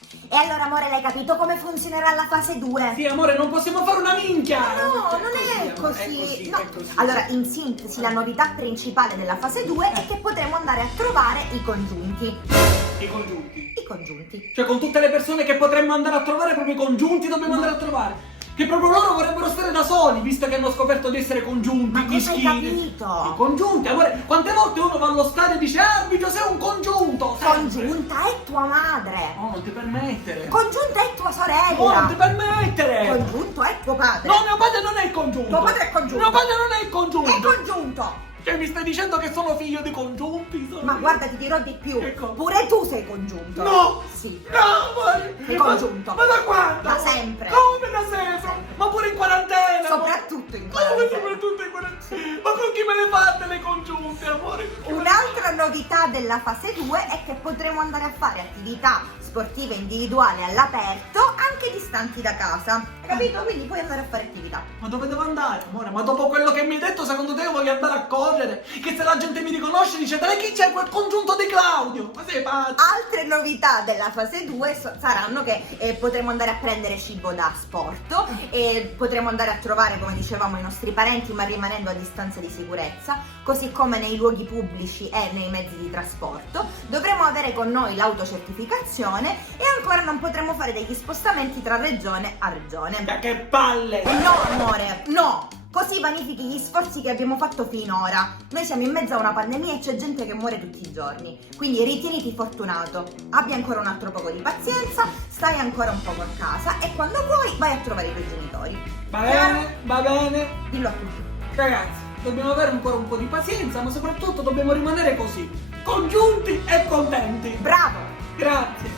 E allora, amore, l'hai capito come funzionerà la fase 2? Sì, amore, non possiamo fare una minchia! No, non è così. No. È così. Allora, in sintesi, la novità principale della fase 2 è che potremo andare a trovare i congiunti. I congiunti. I congiunti. Cioè, con tutte le persone che potremmo andare a trovare, proprio i congiunti dobbiamo andare a trovare. Che proprio loro vorrebbero stare da soli, visto che hanno scoperto di essere congiunti. Ma cosa hai mischini. I capito? congiunti, amore, quante volte uno va allo stadio e dice arbitro, sei un congiunto! sempre. Congiunta è tua madre. No, non ti permettere. Congiunta è tua No, non ti sorella. permettere. Congiunto è tuo padre. No, mio padre non è il congiunto. Tuo padre è congiunto. Mio padre non è il congiunto. È congiunto. Cioè, mi stai dicendo che sono figlio di congiunti? Ma guarda, ti dirò di più. Che cosa? Pure tu sei congiunto. No! Sì. No, amore! Sei congiunto. Ma da quando? Da sempre. Come da sempre? Ma pure in quarantena! Soprattutto in Come quarantena. soprattutto in quarantena? Ma con chi me le fate le congiunte, amore? Con chi me le Un'altra novità della fase 2 è che potremo andare a fare attività sportive individuali all'aperto anche distanti da casa. Hai capito? Quindi puoi andare a fare attività. Ma dove devo andare, amore? Ma dopo quello che mi hai detto, secondo te io voglio andare a correre? Che se la gente mi riconosce dice, dai, chi c'è quel congiunto di Claudio? Ma sei pazzo? Altre novità della fase 2 saranno che potremo andare a prendere cibo da asporto e potremo andare a trovare, come dicevamo, i nostri parenti, ma rimanendo a distanza di sicurezza, così come nei luoghi pubblici e nei mezzi di trasporto. Dovremo avere con noi l'autocertificazione e ancora non potremo fare degli spostamenti tra regione a regione. Ma che palle! No, amore, no! Così vanifichi gli sforzi che abbiamo fatto finora. Noi siamo in mezzo a una pandemia e c'è gente che muore tutti i giorni. Quindi ritieniti fortunato. Abbi ancora un altro poco di pazienza, stai ancora un poco a casa e quando vuoi vai a trovare i tuoi genitori. Va bene, va bene. Dillo a tutti. Ragazzi, dobbiamo avere ancora un po' di pazienza, ma soprattutto dobbiamo rimanere così, congiunti e contenti. Bravo! Grazie.